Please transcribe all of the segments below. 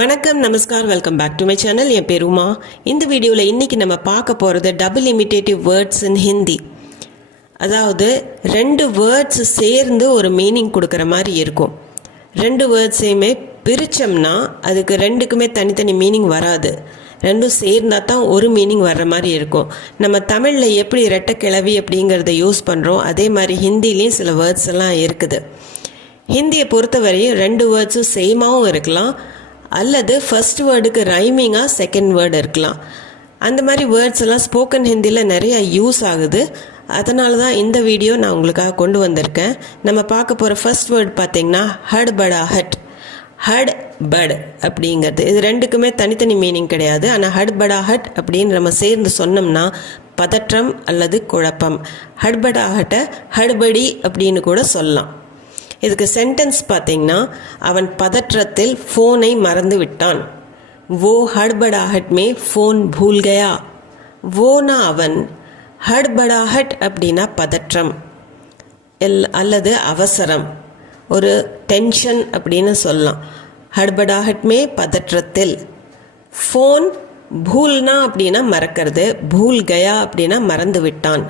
வணக்கம், நமஸ்கார், welcome back to my channel. என் பேர் உமா. இந்த வீடியோவில் இன்றைக்கி நம்ம பார்க்க போகிறது double imitative words in Hindi. அதாவது ரெண்டு வேர்ட்ஸ் சேர்ந்து ஒரு மீனிங் கொடுக்குற மாதிரி இருக்கும். ரெண்டு வேர்ட்ஸையுமே பிரித்தோம்னா அதுக்கு ரெண்டுக்குமே தனித்தனி மீனிங் வராது. ரெண்டும் சேர்ந்தால் தான் ஒரு மீனிங் வர்ற மாதிரி இருக்கும். நம்ம தமிழில் எப்படி ரெட்டைக்கிழவி அப்படிங்கிறத யூஸ் பண்ணுறோம், அதே மாதிரி ஹிந்திலையும் சில வேர்ட்ஸ் எல்லாம் இருக்குது. ஹிந்தியை பொறுத்தவரையும் ரெண்டு வேர்ட்ஸும் சேமாகவும் இருக்கலாம், அல்லது ஃபர்ஸ்ட் வேர்டுக்கு ரைமிங்காக செகண்ட் வேர்டு இருக்கலாம். அந்த மாதிரி வேர்ட்ஸ் எல்லாம் ஸ்போக்கன் ஹிந்தியில் நிறையா யூஸ் ஆகுது. அதனால தான் இந்த வீடியோ நான் உங்களுக்காக கொண்டு வந்திருக்கேன். நம்ம பார்க்க போகிற ஃபர்ஸ்ட் வேர்டு பார்த்திங்கன்னா hut Bada hut. Hut but அப்படிங்கிறது இது ரெண்டுக்குமே தனித்தனி மீனிங் கிடையாது. ஆனால் ஹட் படா ஹட் அப்படின்னு நம்ம சேர்ந்து சொன்னோம்னா பதற்றம் அல்லது குழப்பம். ஹட் படா ஹட்டை ஹட்படி அப்படின்னு கூட சொல்லலாம். இதுக்கு சென்டென்ஸ் பார்த்திங்கன்னா, அவன் பதற்றத்தில் ஃபோனை மறந்து விட்டான். वो हड़बड़ाहट में फ़ोन भूल गया. வோனா அவன், ஹட்படாஹட் அப்படின்னா பதற்றம் அல்லது அவசரம், ஒரு டென்ஷன் அப்படின்னு சொல்லலாம். ஹட்படாஹட் மே பதற்றத்தில். ஃபோன் பூல்னா அப்படின்னா மறக்கிறது, பூல் கயா அப்படின்னா மறந்து விட்டான்.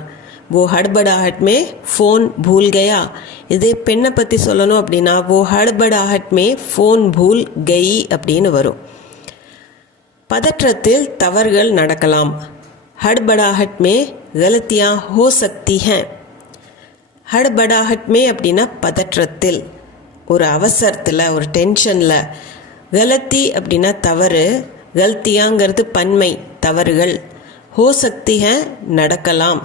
वो हड़बड़ाहट में फ़ोन भूल गया. இதே பெண்ணை பற்றி சொல்லணும் அப்படின்னா वो हड़बड़ाहट में फ़ोन भूल गई அப்படின்னு வரும். பதற்றத்தில் தவறுகள் நடக்கலாம். हड़बड़ाहट में गलतियाँ हो सकती हैं. हड़बड़ाहट में அப்படின்னா பதற்றத்தில், ஒரு அவசரத்தில், ஒரு டென்ஷனில். கலத்தி அப்படின்னா தவறு, கல்த்தியாங்கிறது பன்மை, தவறுகள். ஹோ சக்தி ஹே நடக்கலாம்.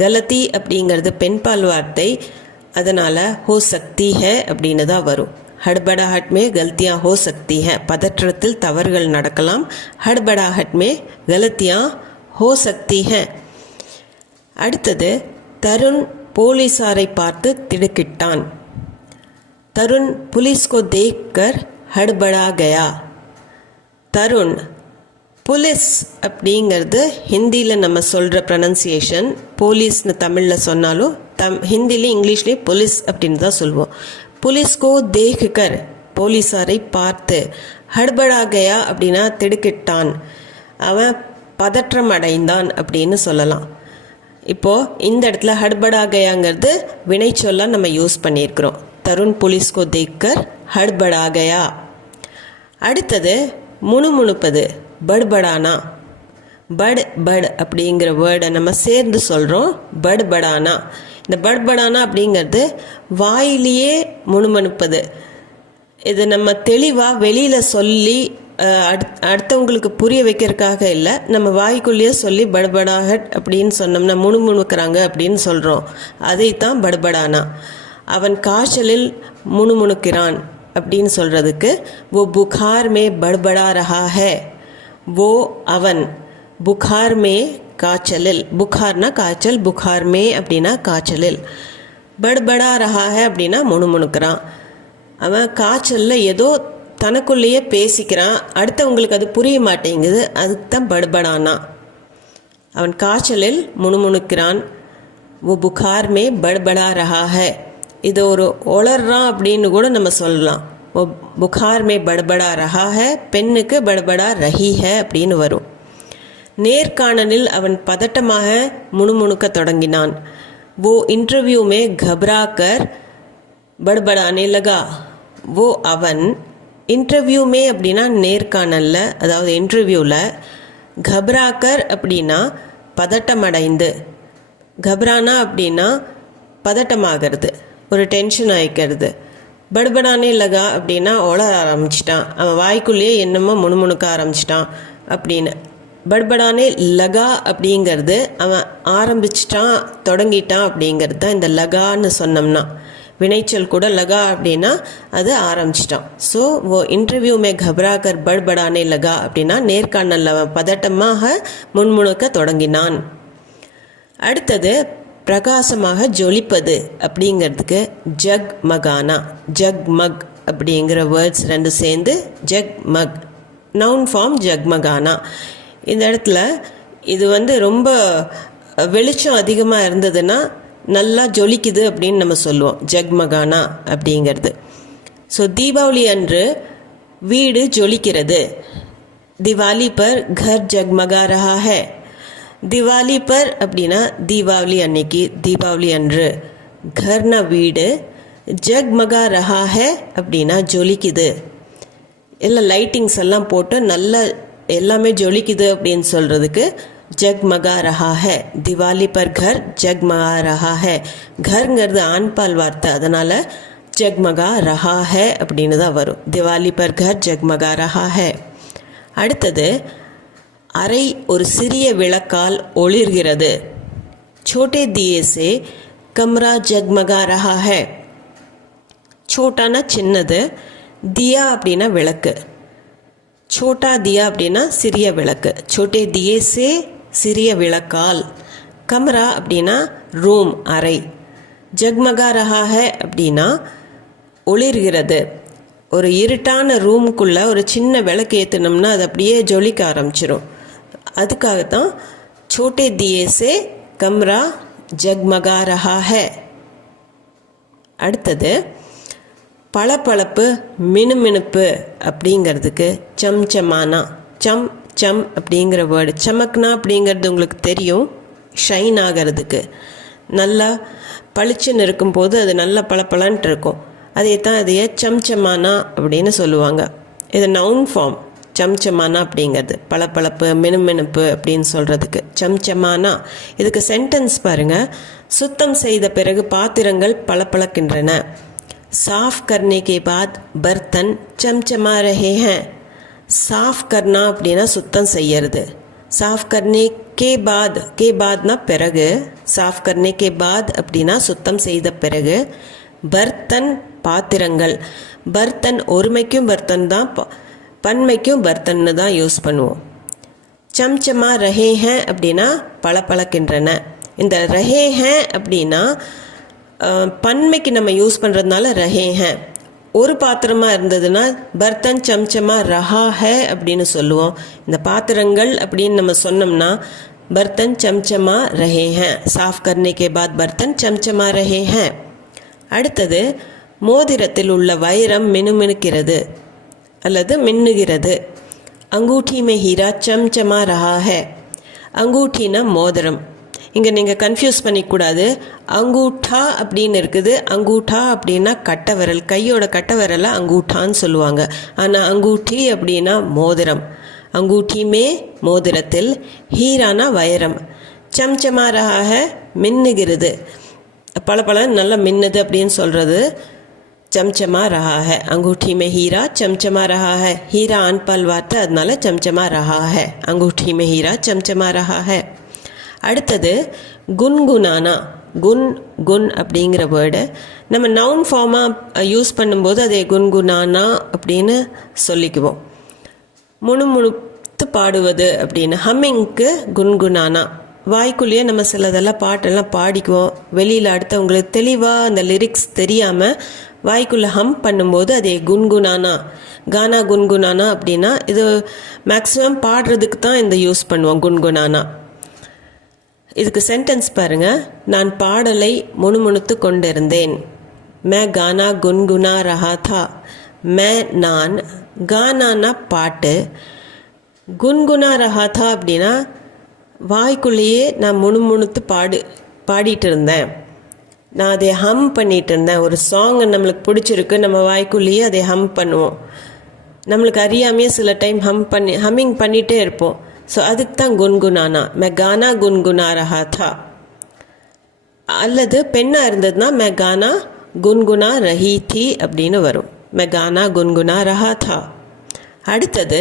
கலத்தி அப்படிங்கிறது பெண்பால் வார்த்தை, அதனால் ஹோ சக்தி ஹே அப்படின்னு தான் வரும். ஹட்படாஹட் மே கல்த்தியா ஹோ சக்தி ஹே, பதற்றத்தில் தவறுகள் நடக்கலாம். ஹட்படாஹட் மே கலத்தியா ஹோ சக்தி ஹே. அடுத்தது தருண் போலீஸாரை பார்த்து திடுக்கிட்டான். தருண் புலிஸ் கோ தேக்கர் ஹட்படா கயா. தருண், புலிஸ் அப்படிங்கிறது ஹிந்தியில் நம்ம சொல்கிற ப்ரனன்சியேஷன், போலீஸ்னு தமிழில் சொன்னாலும் ஹிந்திலையும் இங்கிலீஷ்லேயும் புலிஸ் அப்படின்னு தான் சொல்லுவோம். புலிஸ்கோ தேக்கர், போலீஸாரை பார்த்து. ஹட்படா கயா அப்படின்னா திடுக்கிட்டான், அவன் பதற்றம் அடைந்தான் அப்படின்னு சொல்லலாம். இப்போது இந்த இடத்துல ஹட்படா கயாங்கிறது வினைச்சொல்லாக நம்ம யூஸ் பண்ணியிருக்கிறோம். தருண் புலிஸ்கோ தேக்கர் ஹட்படா கயா. அடுத்தது முணுமுணுப்பது, பட்படானா. பட் பட் அப்படிங்கிற வேர்டை நம்ம சேர்ந்து சொல்கிறோம், பட்படானா. இந்த பட்படானா அப்படிங்கிறது வாயிலேயே முணுமுணுப்பது. இது நம்ம தெளிவாக வெளியில் சொல்லி அடுத்தவங்களுக்கு புரிய வைக்கிறதுக்காக இல்லை, நம்ம வாய்க்குள்ளேயே சொல்லி பட்படாஹட் அப்படின்னு சொன்னோம்னா முணுமுணுக்கிறாங்க அப்படின்னு சொல்கிறோம். அதைத்தான் பட்படானா. அவன் காய்ச்சலில் முணுமுணுக்கிறான் அப்படின்னு சொல்கிறதுக்கு वो बुखार में बड़बड़ा रहा है. वो அவன், புகார் மே காய்ச்சலில், புகார்னா காய்ச்சல், புகார் மே அப்படின்னா காய்ச்சலில். பட்படா ரஹா ஹே அப்படின்னா முணுமுணுக்கிறான். அவன் காய்ச்சலில் ஏதோ தனக்குள்ளேயே பேசிக்கிறான், அடுத்தவங்களுக்கு அது புரிய மாட்டேங்குது, அதுக்கு தான் பட்படானா. அவன் காய்ச்சலில் முணுமுணுக்கிறான். वो बुखार में बड़बड़ा रहा है. இது ஒரு ஒளர்றான் அப்படின்னு கூட நம்ம சொல்லலாம். புகார் மே பட்படா ரஹா ஹே, பெண்ணுக்கு பட்படா ரஹி ஹே அப்படின்னு வரும். நேர்காணலில் அவன் பதட்டமாக முணுமுணுக்க தொடங்கினான். वो इंटरव्यू में घबरा कर बड़बड़ाने लगा. वो அவன், இன்டர்வியூ மே அப்படின்னா நேர்காணலில், அதாவது இன்டர்வியூவில். கப்ராக்கர் அப்படின்னா பதட்டமடைந்து. கப்ரானா அப்படின்னா பதட்டமாகிறது, ஒரு டென்ஷன் ஆகிக்கிறது. பட்படானே லகா அப்படின்னா ஒளர ஆரம்பிச்சிட்டான், அவன் வாய்க்குள்ளேயே என்னமோ முணுமுணுக்க ஆரம்பிச்சிட்டான் அப்படின்னு. பட்படானே லகா அப்படிங்கிறது அவன் ஆரம்பிச்சிட்டான், தொடங்கிட்டான் அப்படிங்கிறது தான் இந்த லகான்னு சொன்னோம்னா. வினைச்சொல் கூட லகா அப்படின்னா அது ஆரம்பிச்சிட்டான். ஸோ ஓ இன்டர்வியூ மே கப்ராக்கர் பட்படானே லகா அப்படின்னா நேர்காணலில் அவன் பதட்டமாக முணுமுணுக்க தொடங்கினான். அடுத்தது பிரகாசமாக ஜொலிப்பது அப்படிங்கிறதுக்கு ஜக் மகானா. ஜக் மக் அப்படிங்கிற வேர்ட்ஸ் ரெண்டு சேர்ந்து ஜக் மக், நவுன் ஃபார்ம் ஜக்மகானா. இந்த இடத்துல இது ரொம்ப வெளிச்சம் அதிகமாக இருந்ததுன்னா நல்லா ஜொலிக்குது அப்படின்னு நம்ம சொல்லுவோம், ஜக்மகானா அப்படிங்கிறது. ஸோ தீபாவளி அன்று வீடு ஜொலிக்கிறது. दिवाली पर घर जगमगा रहा है. दिवाली पर அப்படின்னா தீபாவளி அன்னைக்கு, தீபாவளி அன்று. घरना வீடு, जगमगा रहा है அப்படின்னா ஜொலிக்குது. எல்லாம் லைட்டிங்ஸ் எல்லாம் போட்டு நல்லா எல்லாமே ஜொலிக்குது அப்படின்னு சொல்கிறதுக்கு जगमगा रहा है. दिवाली पर घर जगमगा रहा है. घरங்கிறது ஆண்பால் வார்த்தை, அதனால் जगमगा रहा है அப்படின்னு தான் வரும். दिवाली पर घर जगमगा रहा है. அடுத்தது அறை ஒரு சிறிய விளக்கால் ஒளிர்கிறது. छोटे दिए से कमरा जगमगा रहा है. छोटाனா சின்னது, दिया அப்படின்னா விளக்கு. छोटा दिया அப்படின்னா சிறிய விளக்கு. छोटे दिए से சிறிய விளக்கால். கமரா அப்படின்னா ரூம் அறை. ஜக்மகா ரஹா ஹை அப்படின்னா ஒளிர்கிறது. ஒரு இருட்டான ரூமுக்குள்ளே ஒரு சின்ன விளக்கு ஏற்றினோம்னா அது அப்படியே ஜொலிக்க ஆரம்பிச்சிடும். அதுக்காகத்தான் छोटे दिए से कमरा जगमगा रहा है. அடுத்தது பளபளப்பு மினுமினுப்பு அப்படிங்கிறதுக்கு சம்சமானா. சம் சம் அப்படிங்கிற வேர்டு, சமக்னா அப்படிங்கிறது உங்களுக்கு தெரியும், ஷைன் ஆகிறதுக்கு. நல்லா பளிச்சுன்னு இருக்கும்போது அது நல்லா பளபளன்ட்டு இருக்கும். அதே தான் அதையே சம்சமானா அப்படின்னு சொல்லுவாங்க. இது நவுன் ஃபார்ம். சம்சமானா அப்படிங்கிறது பளபளப்பு மினுமினுப்பு அப்படின்னு சொல்கிறதுக்கு சம்சமானா. இதுக்கு சென்டென்ஸ் பாருங்கள். சுத்தம் செய்த பிறகு பாத்திரங்கள் பளபளக்கின்றன. साफ करने के बाद बर्तन चमचमा रहे हैं. साफ करना அப்படின்னா சுத்தம் செய்யறது. साफ करने के बाद, के बादனா பிறகு. साफ करने के बाद அப்படின்னா சுத்தம் செய்த பிறகு. பர்த்தன் பாத்திரங்கள். பர்த்தன் ஒருமைக்கும் பர்த்தன் தான், பன்மைக்கும் பர்த்தன்னு தான் யூஸ் பண்ணுவோம். சம்சமா ரஹே ஹேன் அப்படின்னா பளபளக்கின்றன. இந்த ரஹே ஹேன் அப்படின்னா பன்மைக்கு நம்ம யூஸ் பண்ணுறதுனால ரஹே ஹேன். ஒரு பாத்திரமாக இருந்ததுன்னா பர்த்தன் சம்சமா ரஹா ஹே அப்படின்னு சொல்லுவோம். இந்த பாத்திரங்கள் அப்படின்னு நம்ம சொன்னோம்னா பர்த்தன் சம்சமா ரஹே ஹேன். சாஃப் கர்னே கே பாத் பர்த்தன் சம்சமா ரஹே ஹேன். அடுத்தது மோதிரத்தில் உள்ள வைரம் மினுமினுக்கிறது அல்லது மின்னுகிறது. அங்கூட்டி மே ஹீரா சம்சமா ரஹா ஹே. அங்கூட்டினா மோதிரம். இங்கே நீங்கள் கன்ஃபியூஸ் பண்ணிக்கூடாது. அங்கூட்டா அப்படின்னு இருக்குது. அங்கூட்டா அப்படின்னா கட்டை விரல், கையோட கட்டை விரலை அங்கூட்டான்னு சொல்லுவாங்க. ஆனால் அங்கூட்டி அப்படின்னா மோதிரம். அங்கூட்டிமே மோதிரத்தில், ஹீரானா வைரம். சம்சமா ரஹா ஹை மின்னுகிறது, பல நல்லா மின்னுது அப்படின்னு சொல்கிறது चमचमा रहा है. अंगूठी में हीरा चमचमा रहा है. हीरा आनपाल वार्த்தை, அதனால चमचमा रहा है. अंगूठी में हीरा चमचमा रहा है. அடுத்தது குன்குனானா. குன் குன் அப்படிங்கிற வேர்டு நம்ம நவுன் ஃபார்மாக யூஸ் பண்ணும்போது அதை குன்குனானா அப்படின்னு சொல்லிக்குவோம். முணுமுணுத்து பாடுவது அப்படின்னு. ஹம்மிங்க்கு குன்குனானா. வாய்க்குள்ளேயே நம்ம சிலதெல்லாம் பாட்டெல்லாம் பாடிக்குவோம். வெளியில் அடுத்தவங்களுக்கு தெளிவாக அந்த லிரிக்ஸ் தெரியாமல் வாய்க்குள்ளே ஹம் பண்ணும்போது அதே குன்குனானா, கானா குன்குனானா அப்படின்னா இது மேக்ஸிமம் பாடுறதுக்கு தான் இந்த யூஸ் பண்ணுவோம் குன்குனானா. இதுக்கு சென்டென்ஸ் பாருங்கள். நான் பாடலை முணுமுணுத்து கொண்டிருந்தேன். மே கானா குன்குனா ரஹா தா. மே நான், கானானா பாட்டு, குன்குனா ரஹா தா அப்படின்னா வாய்க்குள்ளேயே நான் முணுமுணுத்து பாடிட்டு இருந்தேன். நான் அதை ஹம் பண்ணிகிட்டு இருந்தேன். ஒரு சாங் நம்மளுக்கு பிடிச்சிருக்கு, நம்ம வாய்க்குள்ளேயே அதை ஹம் பண்ணுவோம். நம்மளுக்கு அறியாமையே சில டைம் ஹம்மிங் பண்ணிகிட்டே இருப்போம். ஸோ அதுக்கு தான் குன்குனானா. மே கானா குன்குனா ரஹா தா. அல்லது பெண்ணாக இருந்ததுன்னா மே கானா குன்குனா ரஹி தி அப்படின்னு வரும். மே கானா குன்குனா ரஹா தா. அடுத்தது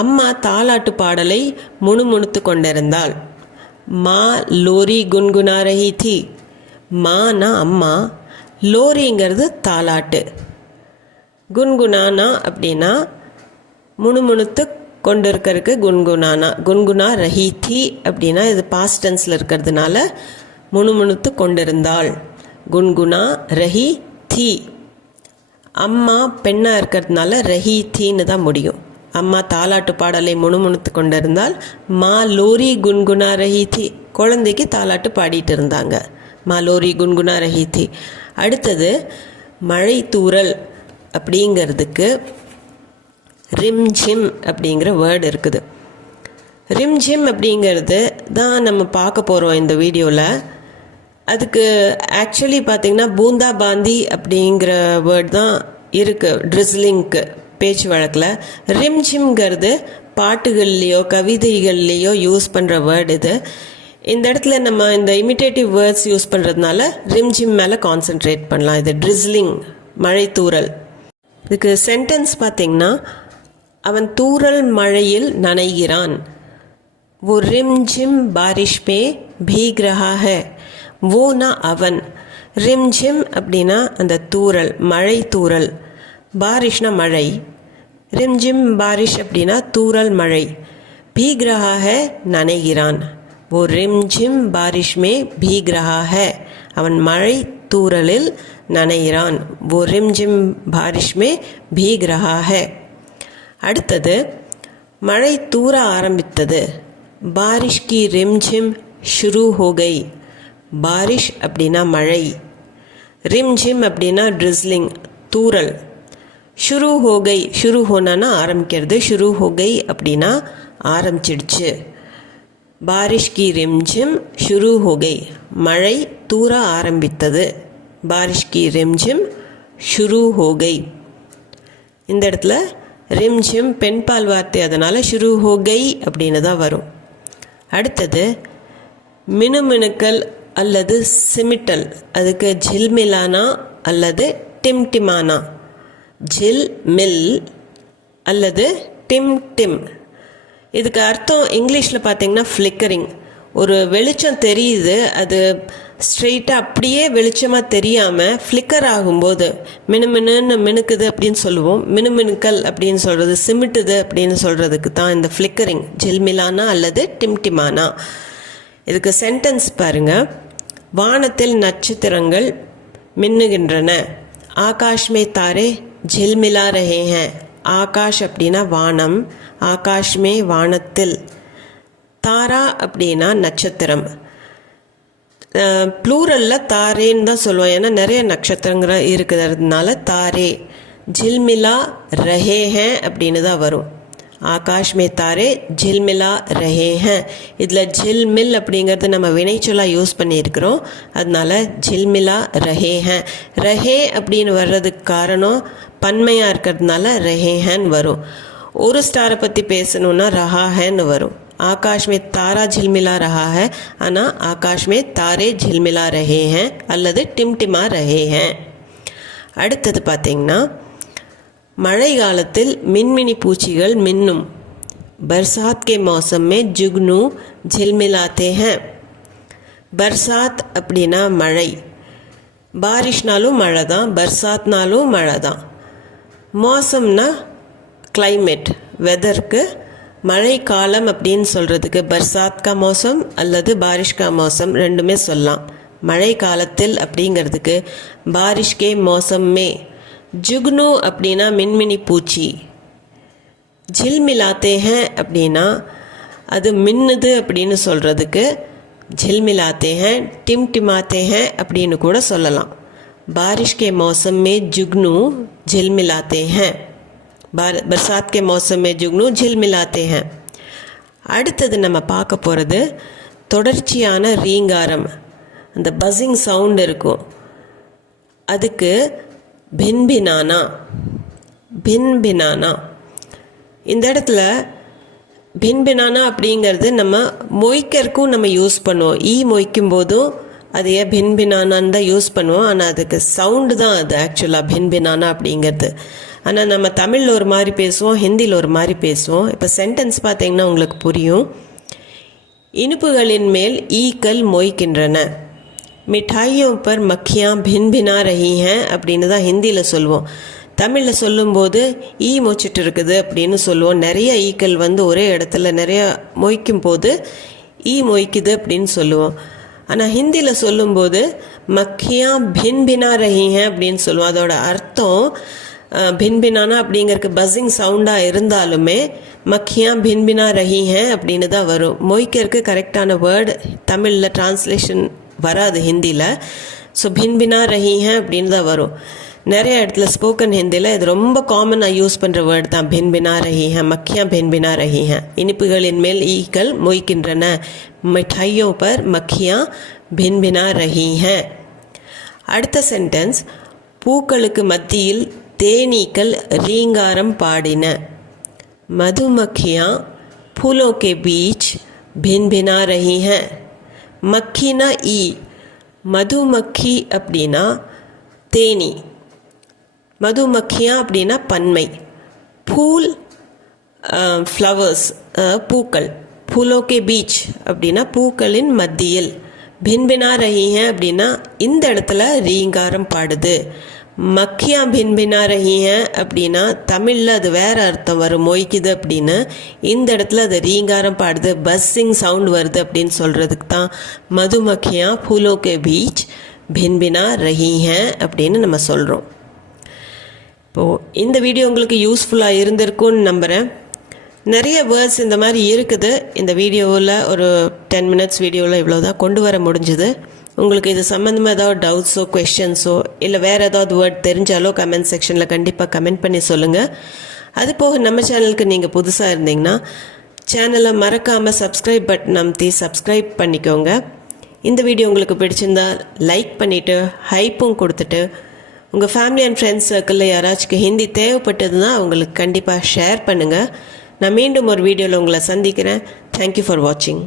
அம்மா தாலாட்டு பாடலை முணுமுணுத்து கொண்டிருந்தாள். மா லோரி குன்குனா ரஹி தி. மானா அம்மா, லோரிங்கிறது தாலாட்டு. குன்குனானா அப்படின்னா முணுமுணுத்து கொண்டு இருக்கிறதுக்கு குன்குனானா. குன்குனா ரஹி தி அப்படின்னா இது பாஸ்ட் டென்ஸில் இருக்கிறதுனால முணுமுணுத்து கொண்டிருந்தாள். குன்குனா ரஹி தி. அம்மா பெண்ணாக இருக்கிறதுனால ரஹி தீன்னு தான் முடியும். அம்மா தாலாட்டு பாடலை முணுமுணுத்து கொண்டிருந்தால். மா லோரி குன்குனா ரஹி தி. குழந்தைக்கு தாலாட்டு பாடிட்டு இருந்தாங்க. மா லோரி குன்குனா ரஹி தி. அடுத்தது மழை தூறல் அப்படிங்கிறதுக்கு ரிம்ஜிம் அப்படிங்கிற வேர்டு இருக்குது. ரிம்ஜிம் அப்படிங்கிறது தான் நம்ம பார்க்க போகிறோம் இந்த வீடியோவில். அதுக்கு ஆக்சுவலி பார்த்திங்கன்னா பூந்தா பாந்தி அப்படிங்கிற வேர்டு தான் இருக்குது ட்ரிஸ்லிங்க்கு பேச்சு வழக்கில். ரிம்ஜிம்ங்கிறது பாட்டுகள்லேயோ கவிதைகள்லேயோ யூஸ் பண்ணுற வேர்டு இது. இந்த இடத்துல நம்ம இந்த இமிட்டேட்டிவ் வேர்ட்ஸ் யூஸ் பண்ணுறதுனால ரிம்ஜிம் மேலே கான்சென்ட்ரேட் பண்ணலாம். இது ட்ரிஸ்லிங், மழை தூறல். இதுக்கு சென்டென்ஸ் பார்த்திங்கன்னா, அவன் தூறல் மழையில் நனைகிறான். वो रिमझिम बारिश में भीग रहा है. वो ना அவன். ரிம்ஜிம் அப்படின்னா அந்த தூறல், மழை தூறல். பாரிஷ்னா மழை. ரிம்ஜிம் பாரிஷ் அப்படின்னா தூறல் மழை. भीग रहा है நனைகிறான். वो रिमझिम बारिश में भीग रहा है. அவன் மழை தூறலில் நனைகிறான். वो रिमझिम बारिश में भीग रहा है. அடுத்தது மழை தூற ஆரம்பித்தது. बारिश की रिमझिम शुरू हो गई. बारिश அப்படின்னா மழை. ரிம்ஜிம் அப்படின்னா ட்ரிஸ்லிங், தூறல். ஷுரு ஹோகை, ஷுரு ஹோனானா ஆரம்பிக்கிறது. ஷுரு ஹோகை அப்படின்னா ஆரம்பிச்சிடுச்சு. பாரிஷ் கி ரிம்ஜிம் ஷுரு ஹோகை, மழை தூற ஆரம்பித்தது. பாரிஷ் கி ரிம்ஜிம் ஷுரு ஹோகை. இந்த இடத்துல ரிம்ஜிம் பெண்பால் வார்த்தை, அதனால் ஷுரு ஹோகை அப்படின்னு தான் வரும். அடுத்தது மினுமினுக்கல் அல்லது சிமிட்டல். அதுக்கு ஜில்மிலானா அல்லது டிம்டிமானா. ஜில் மில் அல்லது டிம் டிம். இதுக்கு அர்த்தம் இங்கிலீஷில் பார்த்திங்கன்னா ஃப்ளிக்கரிங். ஒரு வெளிச்சம் தெரியுது, அது ஸ்ட்ரெயிட்டாக அப்படியே வெளிச்சமாக தெரியாமல் ஃப்ளிக்கர் ஆகும்போது மினுமினுன்னு மினுக்குது அப்படின்னு சொல்லுவோம். மினுமினுக்கல் அப்படின்னு சொல்கிறது, சிமிட்டுது அப்படின்னு சொல்கிறதுக்கு தான் இந்த ஃப்ளிக்கரிங், ஜில்மிலானா அல்லது டிம்டிமானா. இதுக்கு சென்டென்ஸ் பாருங்கள். வானத்தில் நட்சத்திரங்கள் மின்னுகின்றன. ஆகாஷ் மே தாரே ஜில்மிலா ரஹே ஹேன். ஆகாஷ் அப்படின்னா வானம், ஆகாஷ் மே வானத்தில். தாரா அப்படின்னா நட்சத்திரம். ப்ளூரலில் தாரேன்னு தான் சொல்லுவோம், ஏன்னா நிறைய நட்சத்திரங்கள் இருக்கிறதுனால தாரே. ஜில்மிலா ரஹே ஹேன் அப்படின்னு தான் வரும். ஆகாஷ் மே தாரே ஜில்மிலா ரஹே ஹேன். இதில் ஜில்மில் அப்படிங்கிறது நம்ம வினைச்சொல்லாக யூஸ் பண்ணியிருக்கிறோம், அதனால ஜில்மிலா ரஹே ஹேன். ரஹே அப்படின்னு வர்றதுக்கு காரணம் பன்மையாக இருக்கிறதுனால ரஹே ஹேன் வரும். ஒரு ஸ்டாரை பற்றி பேசணுன்னா ரஹா ஹேன்னு வரும். आकाश में तारा झिलमिला रहा है, ஆனால் ஆகாஷ் மே தாரே झिलमिला रहे हैं அல்லது டிம்டிமா ரஹே हैं. அடுத்தது பார்த்திங்கன்னா, மழை காலத்தில் மின்மினி பூச்சிகள் மின்னும். बरसात के मौसम में जुगनू झिलमिलाते हैं. பர்சாத் அப்படின்னா மழை. பாரிஷ்னாலும் மழை தான், பர்சாத்னாலும் மழை தான். மோசம்னா கிளைமேட், வெதருக்கு. மழை காலம் அப்படின்னு சொல்கிறதுக்கு பர்சாத் கா மோசம் அல்லது பாரிஷ் கா மோசம் ரெண்டுமே சொல்லலாம். மழை காலத்தில் அப்படிங்கிறதுக்கு பாரிஷ் கே மோசம் மே. ஜுக்னு அப்படின்னா மின்மினி பூச்சி. ஜில்மிலாத்தே ஹேன் அப்படின்னா அது மின்னுது அப்படின்னு சொல்கிறதுக்கு ஜில்மிலாத்தே ஹேன், டிம்டிமாத்தே ஹேன் அப்படின்னு கூட சொல்லலாம். பாரிஷ் கே மோசம் மே ஜுக்னு ஜில்மிலாத்தே ஹேன். बरसात के मौसम में जुगनू झिलमिलाते हैं. அடுத்தது நம்ம பார்க்க போகிறது தொடர்ச்சியான ரீங்காரம், அந்த பஸ்ஸிங் சவுண்ட் இருக்கும். அதுக்கு பின்பினானா. பின்பினானா. இந்த இடத்துல பின்பினானா அப்படிங்கிறது நம்ம மொய்க்கருக்கும் நம்ம யூஸ் பண்ணுவோம். மொய்க்கும் போதும் அதையே பின்பினானான்னு தான் யூஸ் பண்ணுவோம், ஆனால் அதுக்கு சவுண்டு தான் அது ஆக்சுவலாக பின்பினானா அப்படிங்கிறது. ஆனால் நம்ம தமிழில் ஒரு மாதிரி பேசுவோம், ஹிந்தியில் ஒரு மாதிரி பேசுவோம். இப்போ சென்டென்ஸ் பார்த்தீங்கன்னா உங்களுக்கு புரியும். இனிப்புகளின் மேல் ஈக்கள் மொய்க்கின்றன. மிட்டாயியோं पर मक्खियाँ भिन भिना रही हैं அப்படின்னு தான் ஹிந்தியில் சொல்லுவோம். தமிழில் சொல்லும்போது மொச்சிட்டு இருக்குது அப்படின்னு சொல்லுவோம். நிறைய ஈக்கள் வந்து ஒரே இடத்துல நிறைய மொய்க்கும் போது மொய்க்குது அப்படின்னு சொல்லுவோம். ஆனால் ஹிந்தியில் சொல்லும்போது மக்கியா பின் பினா ரஹி ஹேன் அப்படின்னு சொல்லுவோம். அதோட அர்த்தம் பின்பினானா அப்படிங்கிறதுக்கு பஸ்ஸிங் சவுண்டாக இருந்தாலுமே மக்கியா பின்பினா ரஹி ஹேன் அப்படின்னு தான் வரும். மொய்க்கருக்கு கரெக்டான வேர்டு தமிழில் டிரான்ஸ்லேஷன் வராது ஹிந்தியில். ஸோ பின்பினா ரஹி ஹேன் அப்படின்னு தான் வரும். நிறைய இடத்துல ஸ்போக்கன் ஹிந்தியில் இது ரொம்ப காமனாக யூஸ் பண்ணுற வேர்டு தான். பின் பினா ரஹி ஹை, மக்கியா பின் பினா ரஹி ஹை. இனிப்புகளின் மேல் ஈக்கள் மொய்க்கின்றன. மிட்டாயோ பர் மக்கியா பின் பினா ரஹி ஹை. அடுத்த சென்டென்ஸ், பூக்களுக்கு மத்தியில் தேனீக்கள் ரீங்காரம் பாடின. மதுமக்खियाँ फूलों के बीच भिन भिना रही हैं. மக்கினா ஈ, மதுமக்கி அப்படின்னா தேனி, மதுமக்கியா அப்படின்னா பன்மை. பூல் ஃப்ளவர்ஸ் பூக்கள், பூலோகே பீச் அப்படின்னா பூக்களின் மத்தியில். பின்பினா ரஹிஹ அப்படின்னா இந்த இடத்துல ரீங்காரம் பாடுது. மக்கியா பின்பினா ரஹிஹ அப்படின்னா தமிழில் அது வேறு அர்த்தம் வரும், மொய்க்குது அப்படின்னு. இந்த இடத்துல அது ரீங்காரம் பாடுது, பஸ்ஸிங் சவுண்ட் வருது அப்படின்னு சொல்கிறதுக்கு தான் மதுமக்கியா ஃபூலோகே பீச் பின்பினா ரஹிஹ அப்படின்னு நம்ம சொல்கிறோம். இப்போது இந்த வீடியோ உங்களுக்கு யூஸ்ஃபுல்லாக இருந்திருக்கும்னு நம்புகிறேன். நிறைய வேர்ட்ஸ் இந்த மாதிரி இருக்குது. இந்த வீடியோவில் ஒரு 10 மினிட்ஸ் வீடியோவில் இவ்வளோ தான் கொண்டு வர முடிஞ்சுது. உங்களுக்கு இது சம்மந்தமாக ஏதாவது டவுட்ஸோ கொஷின்ஸோ இல்லை வேறு ஏதாவது வேர்ட் தெரிஞ்சாலோ கமெண்ட் செக்ஷனில் கண்டிப்பாக கமெண்ட் பண்ணி சொல்லுங்கள். அது போக நம்ம சேனலுக்கு நீங்கள் புதுசாக இருந்தீங்கன்னா சேனலை மறக்காமல் சப்ஸ்கிரைப் பட்டன் அமைத்தி சப்ஸ்கிரைப் பண்ணிக்கோங்க. இந்த வீடியோ உங்களுக்கு பிடிச்சிருந்தா லைக் பண்ணிவிட்டு ஹைப்பும் கொடுத்துட்டு உங்கள் ஃபேமிலி அண்ட் ஃப்ரெண்ட்ஸ் சர்க்கிளில் யாராச்சும் ஹிந்தி தேவைப்பட்டதுன்னா அவங்களுக்கு கண்டிப்பாக ஷேர் பண்ணுங்கள். நான் மீண்டும் ஒரு வீடியோவில் உங்களை சந்திக்கிறேன். தேங்க்யூ ஃபார் வாட்சிங்.